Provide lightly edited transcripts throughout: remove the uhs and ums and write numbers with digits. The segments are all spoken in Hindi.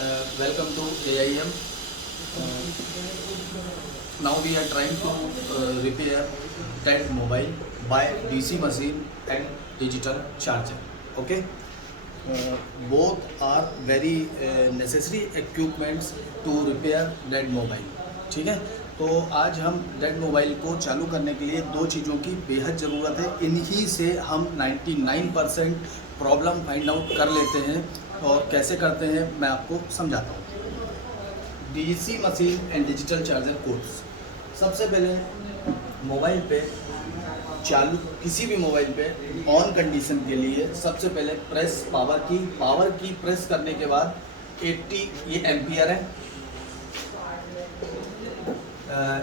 Welcome to AIM. Now we are trying to repair that mobile by DC machine and digital charger. Okay. Both are very necessary equipments to repair that mobile. ठीक है, तो आज हम डेड मोबाइल को चालू करने के लिए दो चीज़ों की बेहद ज़रूरत है। इन्हीं से हम 99% प्रॉब्लम फाइंड आउट कर लेते हैं। और कैसे करते हैं मैं आपको समझाता हूँ। DC machine and digital charger codes. सबसे पहले मोबाइल पे चालू, किसी भी मोबाइल पे ऑन कंडीशन के लिए सबसे पहले प्रेस पावर की प्रेस करने के बाद 80, ये एम्पियर है,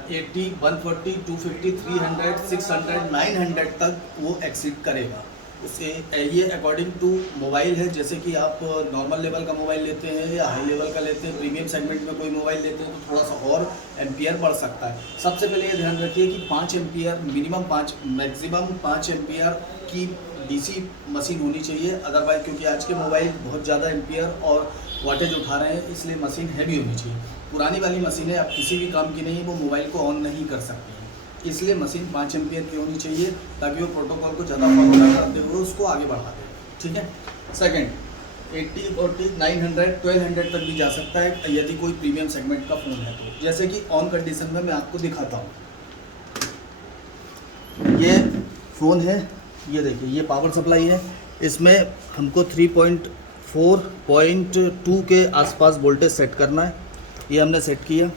80, 140, 250, 300, 600, 900 तक वो एक्सीड करेगा। उसके ये अकॉर्डिंग टू मोबाइल है। जैसे कि आप नॉर्मल लेवल का मोबाइल लेते हैं या हाई लेवल का लेते हैं, प्रीमियम सेगमेंट में कोई मोबाइल लेते हैं तो थोड़ा सा और एम्पियर बढ़ सकता है। सबसे पहले ये ध्यान रखिए कि 5 एम्पियर मिनिमम, 5 मैक्सिमम 5 एम्पियर की डीसी मशीन होनी चाहिए। अदरवाइज क्योंकि आज के मोबाइल बहुत ज़्यादा एम्पियर और वाटेज उठा रहे हैं, इसलिए मशीन हैवी होनी चाहिए। पुरानी वाली मशीनें अब किसी भी काम की नहीं, वो मोबाइल को ऑन नहीं कर सकती हैं। इसलिए मशीन 5 एम्पियर की होनी चाहिए ताकि वो प्रोटोकॉल को ज़्यादा फॉलो ना करते हुए उसको आगे बढ़ा दे। ठीक है। सेकंड, 80, 40, 900, 1200 तक भी जा सकता है यदि कोई प्रीमियम सेगमेंट का फ़ोन है तो। जैसे कि ऑन कंडीशन में मैं आपको दिखाता हूँ। ये फ़ोन है, ये देखिए, ये पावर सप्लाई है। इसमें हमको 3.4.2 के आसपास वोल्टेज सेट करना है। ये हमने सेट किया।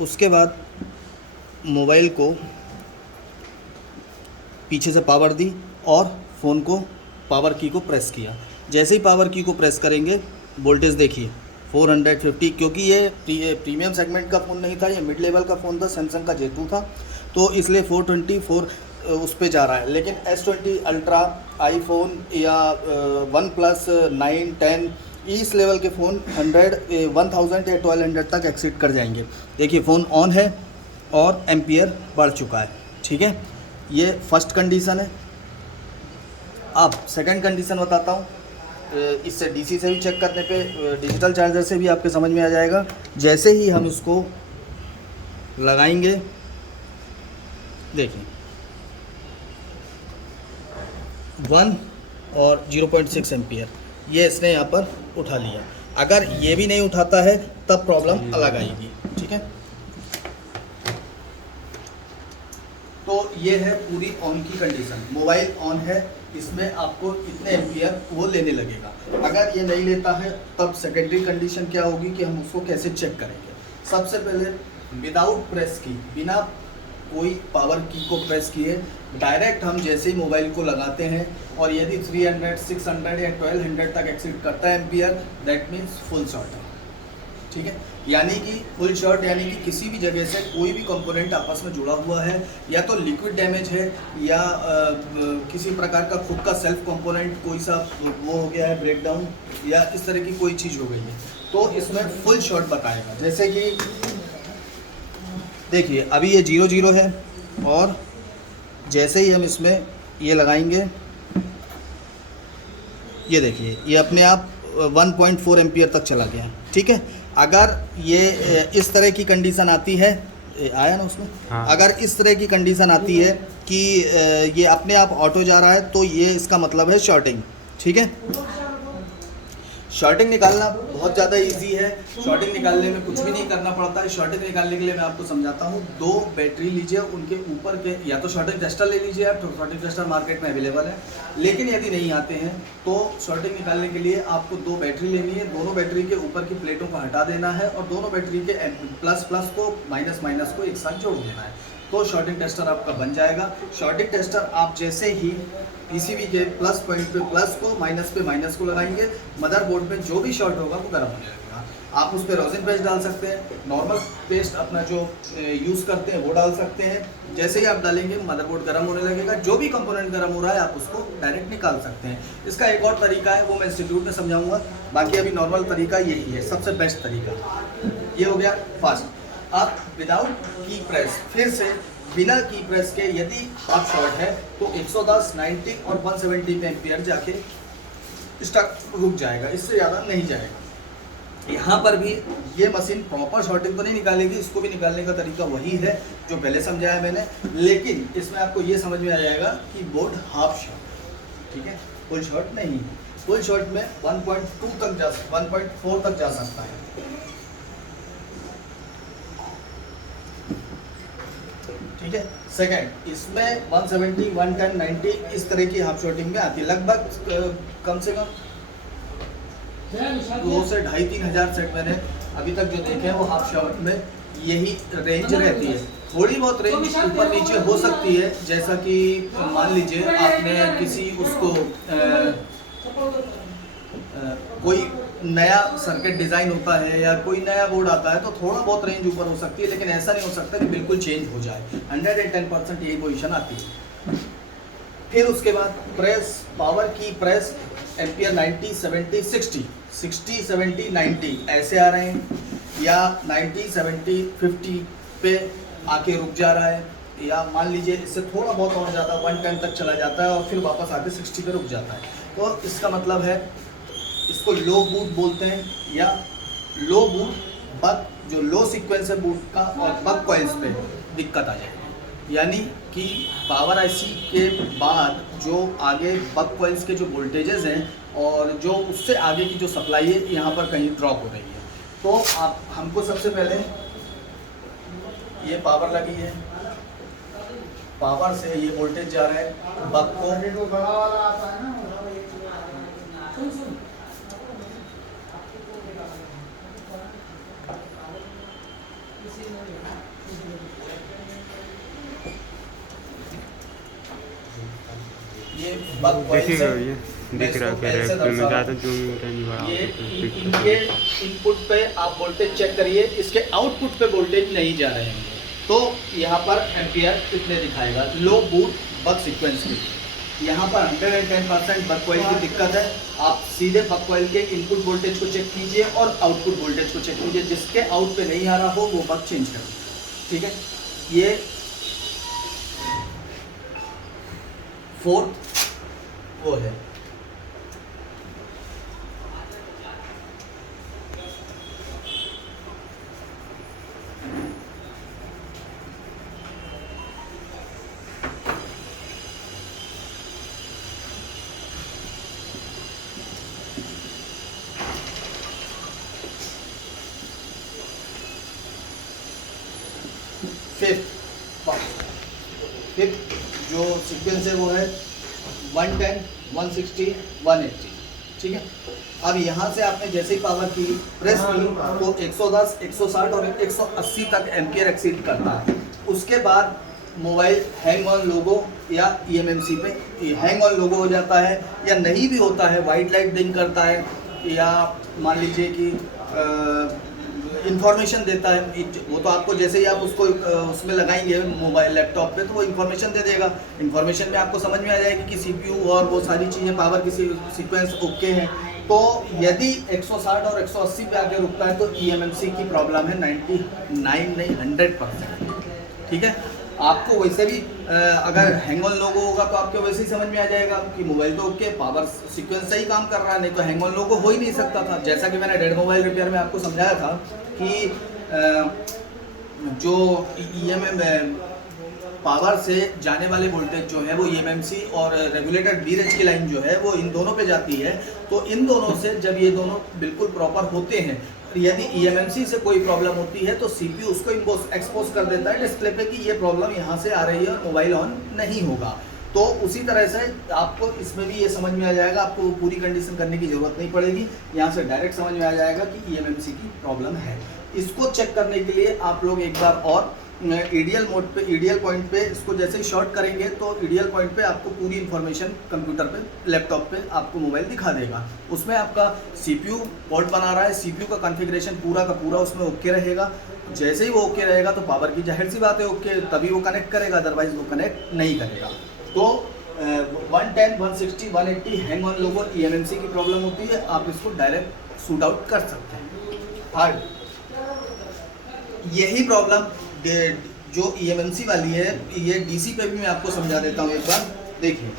उसके बाद मोबाइल को पीछे से पावर दी और फ़ोन को पावर की को प्रेस किया। जैसे ही पावर की को प्रेस करेंगे, वोल्टेज देखिए 450, क्योंकि ये प्रीमियम सेगमेंट का फ़ोन नहीं था, ये मिड लेवल का फ़ोन था, सैमसंग का J2 था, तो इसलिए 424 उस पे जा रहा है। लेकिन S20 अल्ट्रा, आईफोन या OnePlus 9, 10 इस लेवल के फ़ोन 1000 या 1200 तक एक्सीड कर जाएंगे। देखिए फ़ोन ऑन है और एम्पियर बढ़ चुका है। ठीक है, ये फर्स्ट कंडीशन है। अब सेकंड कंडीशन बताता हूँ। इससे डीसी से भी चेक करने पे, डिजिटल चार्जर से भी आपके समझ में आ जाएगा। जैसे ही हम इसको लगाएंगे, देखिए 1 और 0.6 एम्पियर ये इसने यहाँ पर उठा लिया। अगर ये भी नहीं उठाता है तब प्रॉब्लम अलग आएगी। ठीक है, तो ये है पूरी ऑन की कंडीशन। मोबाइल ऑन है, इसमें आपको इतने एम्पियर वो लेने लगेगा। अगर ये नहीं लेता है तब सेकेंडरी कंडीशन क्या होगी कि हम उसको कैसे चेक करेंगे। सबसे पहले विदाउट प्रेस की, बिना कोई पावर की को प्रेस किए डायरेक्ट हम जैसे ही मोबाइल को लगाते हैं और यदि 300, 600 या 1200 तक एक्सीड करता है ampere, that means full short है। ठीक है, यानी कि फुल शॉर्ट यानी कि किसी भी जगह से कोई भी कंपोनेंट आपस में जुड़ा हुआ है, या तो लिक्विड डैमेज है या किसी प्रकार का खुद का सेल्फ कंपोनेंट कोई सा वो हो गया है ब्रेकडाउन, या इस तरह की कोई चीज़ हो गई है, तो इसमें फुल शॉर्ट बताएगा। जैसे कि देखिए अभी ये 0 है और जैसे ही हम इसमें ये लगाएंगे, ये देखिए ये अपने आप 1.4 एम्पियर तक चला गया। ठीक है, अगर ये इस तरह की कंडीशन आती है, आया ना उसमें, हाँ। अगर इस तरह की कंडीशन आती है कि ये अपने आप ऑटो जा रहा है तो ये इसका मतलब है शॉर्टिंग। ठीक है, शॉर्टिंग निकालना बहुत ज़्यादा इजी है। शॉर्टिंग निकालने में कुछ भी नहीं करना पड़ता है। शॉर्टिंग निकालने के लिए मैं आपको समझाता हूँ। 2 बैटरी लीजिए, उनके ऊपर के या तो शॉर्टिंग टेस्टर ले लीजिए आप, तो शॉर्टिंग टेस्टर मार्केट में अवेलेबल है। लेकिन यदि नहीं आते हैं तो शॉर्टिंग निकालने के लिए आपको 2 बैटरी लेनी है। दोनों बैटरी के ऊपर की प्लेटों को हटा देना है और दोनों बैटरी के प्लस को माइनस को एक साथ जोड़ देना है, तो शॉर्टिंग टेस्टर आपका बन जाएगा। शॉर्टिंग टेस्टर आप जैसे ही पीसीबी के प्लस पॉइंट पे प्लस को, माइनस पे माइनस को लगाएंगे, मदरबोर्ड में जो भी शॉर्ट होगा वो गर्म होने लगेगा। आप उस पर रोजिन पेस्ट डाल सकते हैं, नॉर्मल पेस्ट अपना जो यूज़ करते हैं वो डाल सकते हैं। जैसे ही आप डालेंगे मदरबोर्ड गर्म होने लगेगा। जो भी कंपोनेंट गर्म हो रहा है आप उसको डायरेक्ट निकाल सकते हैं। इसका एक और तरीका है, वो मैं इंस्टीट्यूट में समझाऊंगा। बाकी अभी नॉर्मल तरीका यही है, सबसे बेस्ट तरीका। ये हो गया फास्ट। आप विदाउट की प्रेस, फिर से बिना की प्रेस के यदि हाफ शॉर्ट है तो 110, 90 और 170 पे एम्पियर जाके स्टक रुक जाएगा, इससे ज़्यादा नहीं जाएगा। यहाँ पर भी ये मशीन प्रॉपर शॉर्टिंग तो नहीं निकालेगी, इसको भी निकालने का तरीका वही है जो पहले समझाया मैंने, लेकिन इसमें आपको ये समझ में आ जाएगा कि बोर्ड हाफ शॉर्ट, ठीक है, फुल शॉर्ट नहीं है। फुल शॉर्ट में 1.2 तक 1.4 तक जा सकता है, ठीक है। सेकंड, इसमें 170, 110, 90 इस तरह की हाफ शॉर्टिंग में आती है। लगभग कम से कम 2 से 2,500-3 हज़ार सेट मैंने अभी तक जो देखे हैं वो हाफ शॉर्ट में यही रेंज रहती है। थोड़ी बहुत रेंज ऊपर नीचे हो सकती है, जैसा कि मान लीजिए आपने किसी उसको कोई नया सर्किट डिज़ाइन होता है या कोई नया बोर्ड आता है तो थोड़ा बहुत रेंज ऊपर हो सकती है, लेकिन ऐसा नहीं हो सकता कि बिल्कुल चेंज हो जाए। 110% यही पोजीशन आती है। फिर उसके बाद प्रेस, पावर की प्रेस एम्पियर 90, 70, 60, 60, 70, 90 ऐसे आ रहे हैं, या 90, 70, 50 पे आके रुक जा रहा है, या मान लीजिए इससे थोड़ा बहुत और ज़्यादा 110 तक चला जाता है और फिर वापस आके 60 पे रुक जाता है। तो इसका मतलब है इसको लो बूट बोलते हैं, या लो बूट बक, जो लो सीक्वेंस है बूट का और बक कॉइल्स पे दिक्कत आ जाएगी। यानी कि पावर आईसी के बाद जो आगे बक कॉइल्स के जो वोल्टेजेस हैं और जो उससे आगे की जो सप्लाई है यहाँ पर कहीं ड्रॉप हो रही है। तो आप हमको सबसे पहले ये पावर लगी है, पावर से ये वोल्टेज जा रहा है बक को, ये बक कॉइल से दिख रहा है ज़्यादा जूम नहीं ये इनके इनपुट पे आप वोल्टेज चेक करिए, इसके आउटपुट पे वोल्टेज नहीं जा रहे हैं, तो यहाँ पर एम्पियर कितने दिखाएगा लो बूट बक सीक्वेंस के। यहाँ पर 110% बक कॉइल की दिक्कत है। आप सीधे बक कॉइल के इनपुट वोल्टेज को चेक कीजिए और आउटपुट वोल्टेज को चेक कीजिए, जिसके आउट पे नहीं आ रहा हो वो बक चेंज कर दीजिए, ठीक है। ये 4th वो है। फिफ्थ जो सीक्वेंस है वो है 110, 160, 180, ठीक है। अब यहाँ से आपने जैसे ही पावर की प्रेस की तो 110, 160 और 180 तक एम्पियर एक्सीड करता है। उसके बाद मोबाइल हैंग ऑन लोगो या ईएमएमसी पे हैंग ऑन लोगो हो जाता है, या नहीं भी होता है, वाइट लाइट ब्लिंक करता है, या मान लीजिए कि इंफॉर्मेशन देता है। वो तो आपको जैसे ही आप उसको उसमें लगाएंगे मोबाइल लैपटॉप पे तो वो इन्फॉर्मेशन दे देगा। इन्फॉर्मेशन में आपको समझ में आ जाएगी कि सीपीयू और वो सारी चीज़ें पावर की सीक्वेंस ओके हैं। तो यदि 160 और 180 पे आके रुकता है तो ईएमएमसी की प्रॉब्लम है 99 नहीं 100%, ठीक है। आपको वैसे भी अगर हैंग ऑन लोगो होगा तो आपको वैसे ही समझ में आ जाएगा कि मोबाइल तो ओके, पावर सीक्वेंस सही काम कर रहा है, नहीं तो हैंग ऑन लोगो हो ही नहीं सकता था। जैसा कि मैंने डेड मोबाइल रिपेयर में आपको समझाया था कि जो ईएमएम पावर से जाने वाले वोल्टेज जो है वो ईएमएमसी और रेगुलेटेड बीरेज की लाइन जो है वो इन दोनों पे जाती है। तो इन दोनों से जब ये दोनों बिल्कुल प्रॉपर होते हैं, यदि ईएमएमसी से कोई प्रॉब्लम होती है तो सीपीयू उसको एक्सपोज कर देता है डिस्प्ले पे कि ये प्रॉब्लम यहाँ से आ रही है और मोबाइल ऑन नहीं होगा। तो उसी तरह से आपको इसमें भी ये समझ में आ जाएगा, आपको पूरी कंडीशन करने की ज़रूरत नहीं पड़ेगी, यहाँ से डायरेक्ट समझ में आ जाएगा कि ईएमएमसी की प्रॉब्लम है। इसको चेक करने के लिए आप लोग एक बार और ईडीएल मोड पे, ईडीएल पॉइंट पे इसको जैसे ही शॉर्ट करेंगे तो ईडीएल पॉइंट पे आपको पूरी इन्फॉर्मेशन कंप्यूटर पे, लैपटॉप पे आपको मोबाइल दिखा देगा। उसमें आपका सीपीयू पोर्ट बना रहा है, सीपीयू का कॉन्फ़िगरेशन पूरा का पूरा उसमें ओके रहेगा। जैसे ही वो ओके रहेगा तो पावर की जाहिर सी बात है ओके, तभी वो कनेक्ट करेगा, अदरवाइज वो कनेक्ट नहीं करेगा। तो 110, 160, 180 हैंग ऑन लोगो ईएमएमसी की प्रॉब्लम होती है, आप इसको डायरेक्ट शूट आउट कर सकते हैं। थर्ड, यही प्रॉब्लम जो ईएमएमसी वाली है ये डीसी पे भी मैं आपको समझा देता हूँ एक बार। देखिए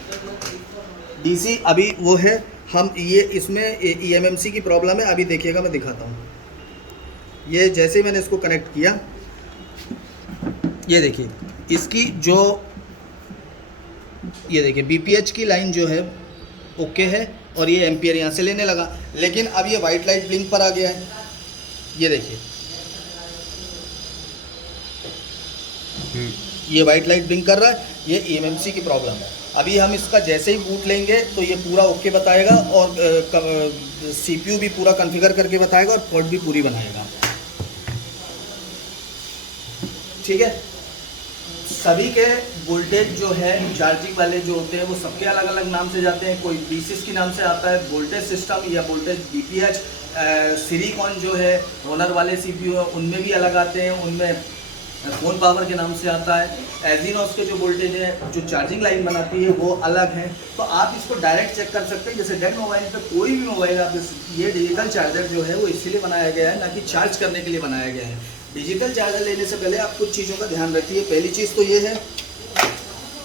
डीसी अभी वो है हम ये इसमें EMMC की प्रॉब्लम है, अभी देखिएगा मैं दिखाता हूँ। ये जैसे ही मैंने इसको कनेक्ट किया, ये देखिए इसकी जो ये देखिए BPH की लाइन जो है ओके है और ये एम्पियर यहाँ से लेने लगा, लेकिन अब ये वाइट लाइट ब्लिंक पर आ गया है। ये देखिए ये वाइट लाइट ब्लिंक कर रहा है, ये EMMC की प्रॉब्लम है। अभी हम इसका जैसे ही बूट लेंगे तो ये पूरा ओके बताएगा और CPU भी पूरा कॉन्फ़िगर करके बताएगा और पोर्ट भी पूरी बनाएगा। ठीक है, सभी के वोल्टेज जो है चार्जिंग वाले जो होते हैं वो सबके अलग अलग नाम से जाते हैं। कोई BCS के नाम से आता है, वोल्टेज सिस्टम या वोल्टेज BPH। सिलिकॉन जो है ओनर वाले CPU है उनमें भी अलग आते हैं, उनमें फ़ोन पावर के नाम से आता है। एजीनोस के जो वोल्टेज है जो चार्जिंग लाइन बनाती है वो अलग है। तो आप इसको डायरेक्ट चेक कर सकते हैं। जैसे डेड मोबाइल पे कोई भी मोबाइल आप ये डिजिटल चार्जर जो है वो इसीलिए बनाया गया है, ना कि चार्ज करने के लिए बनाया गया है। डिजिटल चार्जर लेने से पहले आप कुछ चीज़ों का ध्यान रखिए। पहली चीज़ तो ये है,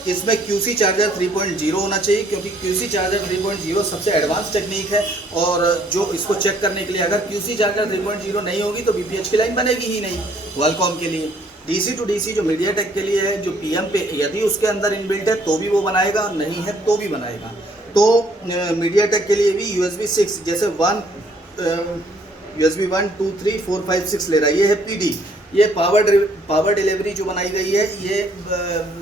इसमें QC चार्जर 3.0 होना चाहिए, क्योंकि QC चार्जर 3.0 सबसे एडवांस टेक्निक है। और जो इसको चेक करने के लिए अगर QC चार्जर 3.0 नहीं होगी तो BPH की लाइन बनेगी ही नहीं। क्वालकॉम के लिए DC to DC जो मीडियाटेक के लिए है, जो PM पे यदि उसके अंदर इनबिल्ट है तो भी वो बनाएगा, नहीं है तो भी बनाएगा। तो मीडियाटेक के लिए भी USB 6 जैसे USB 1 2 3 4 5 6 ले रहा है, ये है PD। ये पावर डिलीवरी जो बनाई गई है ये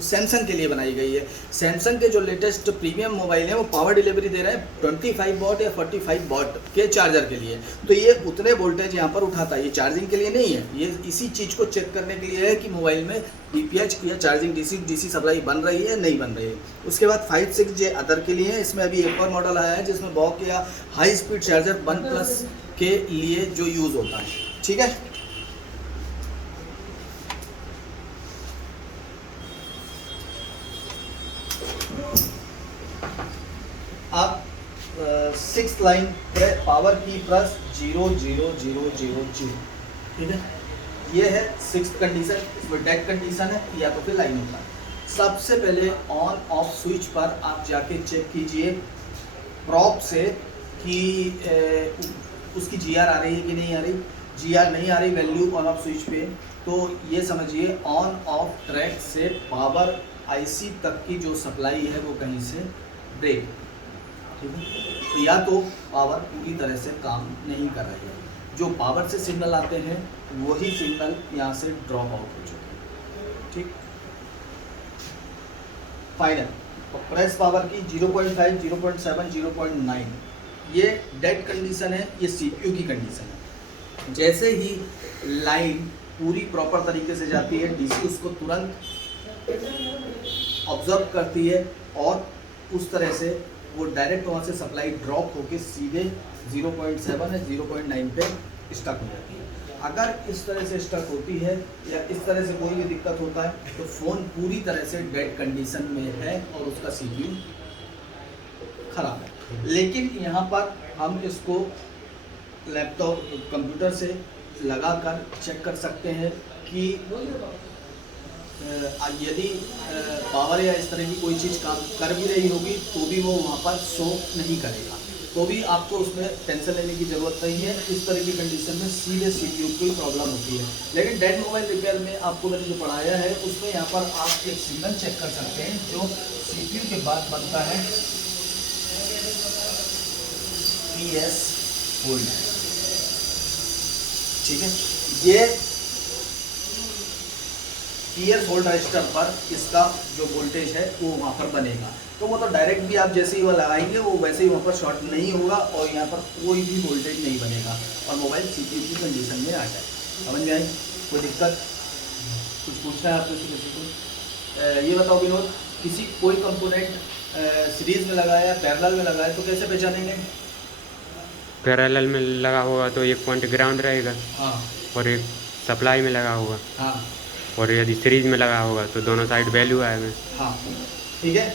सैमसंग के लिए बनाई गई है। सैमसंग के जो लेटेस्ट प्रीमियम मोबाइल हैं वो पावर डिलीवरी दे रहे हैं 25 वॉट या 45 वॉट के चार्जर के लिए। तो ये उतने वोल्टेज यहाँ पर उठाता है, ये चार्जिंग के लिए नहीं है। ये इसी चीज़ को चेक करने के लिए है कि मोबाइल में BPH या चार्जिंग DC सप्लाई बन रही है नहीं बन रही है। उसके बाद 5-6J अदर के लिए है। इसमें अभी एक और मॉडल आया है जिसमें बॉक या हाई स्पीड चार्जर 1+ के लिए जो यूज़ होता है। ठीक है, आप 6th लाइन पावर की प्रेस 0 0 0 0 0। ठीक है, ये है 6th कंडीशन। इसमें डेड कंडीशन है या तो फिर लाइन होता है। सबसे पहले ऑन ऑफ स्विच पर आप जाके चेक कीजिए प्रॉप से कि उसकी GR आ रही है कि नहीं आ रही। GR नहीं आ रही वैल्यू ऑन ऑफ स्विच पे, तो ये समझिए ऑन ऑफ ट्रैक से पावर IC तक की जो सप्लाई है वो कहीं से ब्रेक। ठीक है, तो या तो पावर पूरी तरह से काम नहीं कर रही है। जो पावर से सिग्नल आते हैं वही सिग्नल यहाँ से ड्रॉप आउट हो चुके हैं। ठीक, फाइनल तो प्रेस पावर की 0.5 0.7 0.9 ये डेड कंडीशन है, ये CPU की कंडीशन है। जैसे ही लाइन पूरी प्रॉपर तरीके से जाती है DC उसको तुरंत ऑब्जर्व करती है और उस तरह से वो डायरेक्ट वहाँ से सप्लाई ड्रॉप होके सीधे 0.7 या 0.9 पे स्टक हो जाती है। अगर इस तरह से स्टक होती है या इस तरह से कोई भी दिक्कत होता है तो फ़ोन पूरी तरह से डेड कंडीशन में है और उसका CPU खराब है। लेकिन यहाँ पर हम इसको लैपटॉप कंप्यूटर से लगाकर चेक कर सकते हैं कि यदि पावर या इस तरह की कोई चीज़ काम कर भी रही होगी तो भी वो वहाँ पर शो नहीं करेगा, तो भी आपको उसमें टेंशन लेने की ज़रूरत नहीं है। इस तरह की कंडीशन में सीधे CPU की प्रॉब्लम होती है। लेकिन डेड मोबाइल रिपेयर में आपको मैंने जो पढ़ाया है उसमें यहाँ पर आप एक सिग्नल चेक कर सकते हैं जो CPU के बाद बनता है PS होल्ड। ठीक है, ये PS होल्ड रजिस्टर पर इसका जो वोल्टेज है वो वहाँ पर बनेगा। तो वो तो डायरेक्ट भी आप जैसे ही वो लगाएंगे वो वैसे ही वहाँ पर शॉर्ट नहीं होगा और यहाँ पर कोई भी वोल्टेज नहीं बनेगा और मोबाइल CPU की कंडीशन में आ जाए। समझ में आई? कोई दिक्कत? कुछ पूछना है आपको किसी को? ये बताओ विनोद, कोई कंपोनेंट सीरीज में लगाया पैरेलल में लगाया तो कैसे पहचानेंगे? पैरेलल में लगा होगा तो एक पॉइंट ग्राउंड रहेगा। हाँ, और एक सप्लाई में लगा होगा। हाँ, और यदि सीरीज में लगा होगा तो दोनों साइड वैल्यू आएगा। हाँ, ठीक है।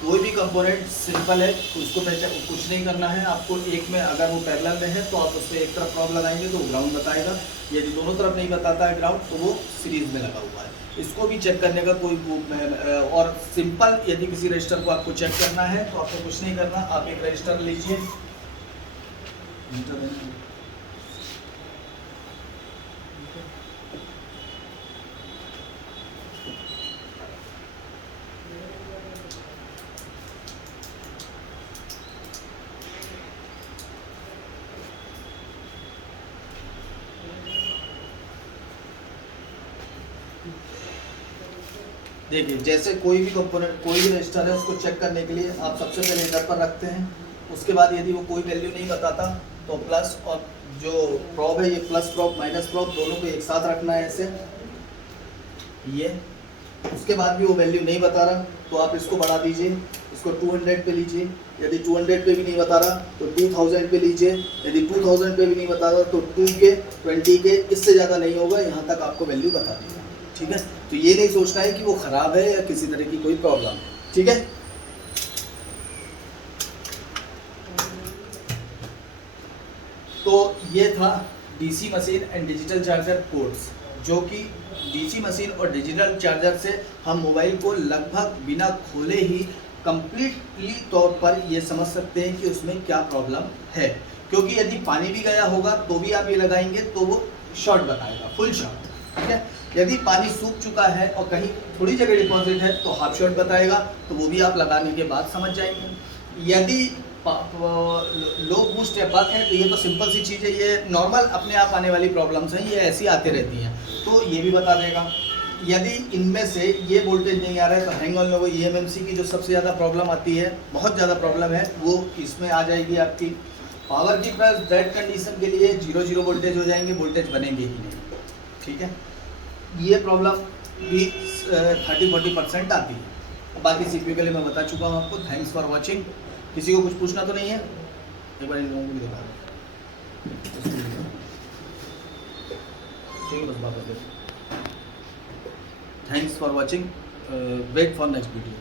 कोई भी कंपोनेंट सिंपल है तो उसको कुछ नहीं करना है आपको। एक में अगर वो पैरेलल में है तो आप उस पर एक तरफ प्रॉब लगाएंगे तो ग्राउंड बताएगा। यदि दोनों तरफ नहीं बताता है ग्राउंड तो वो सीरीज में लगा हुआ है। इसको भी चेक करने का कोई और सिंपल, यदि किसी रजिस्टर को आपको चेक करना है तो आपको कुछ नहीं करना। आप एक रजिस्टर लीजिए मीटर है ना। देखिए, जैसे कोई भी कंपोनेंट, कोई भी रजिस्टर है, उसको चेक करने के लिए आप सबसे पहले इधर पर रखते हैं। उसके बाद यदि वो कोई वैल्यू नहीं बताता तो प्लस, और जो प्रॉब है ये प्लस प्रॉब माइनस प्रॉब दोनों को एक साथ रखना है ऐसे, ये। उसके बाद भी वो वैल्यू नहीं बता रहा तो आप इसको बढ़ा दीजिए, इसको 200 पे लीजिए। यदि 200 पे भी नहीं बता रहा तो 2000 पे लीजिए। यदि 2000 पे भी नहीं बता रहा तो 2 के 20 के, इससे ज़्यादा नहीं होगा, यहाँ तक आपको वैल्यू बता देगा। ठीक है, तो ये नहीं सोचना है कि वो ख़राब है या किसी तरह की कोई प्रॉब्लम है। ठीक है, तो ये था DC machine and digital charger ports, जो कि डीसी मशीन और डिजिटल चार्जर से हम मोबाइल को लगभग बिना खोले ही कंप्लीटली तौर पर ये समझ सकते हैं कि उसमें क्या प्रॉब्लम है। क्योंकि यदि पानी भी गया होगा तो भी आप ये लगाएंगे तो वो शॉर्ट बताएगा, फुल शॉर्ट। ठीक है, यदि पानी सूख चुका है और कहीं थोड़ी जगह डिपॉजिट है तो हाफ शॉर्ट बताएगा, तो वो भी आप लगाने के बाद समझ जाएंगे। यदि लो बूस्ट या बक है तो ये तो सिंपल सी चीज़ है, ये नॉर्मल अपने आप आने वाली प्रॉब्लम्स हैं, ये ऐसी आती रहती हैं, तो ये भी बता देगा। यदि इनमें से ये वोल्टेज नहीं आ रहा है तो हैंग ऑन लोगो EMMC की जो सबसे ज़्यादा प्रॉब्लम आती है, बहुत ज़्यादा प्रॉब्लम है, वो इसमें आ जाएगी आपकी। पावर की प्लस डेड कंडीशन के लिए 0 वोल्टेज हो जाएंगे, वोल्टेज बनेंगे ही नहीं। ठीक है, ये प्रॉब्लम भी 30-40% आती है। बाकी CPU के लिए मैं बता चुका हूँ आपको। Thanks for watching. किसी को कुछ पूछना तो नहीं है? एक बार इन लोगों को भी दिखा दो। ठीक है, बस वापस दे। Thanks for watching, wait for next video.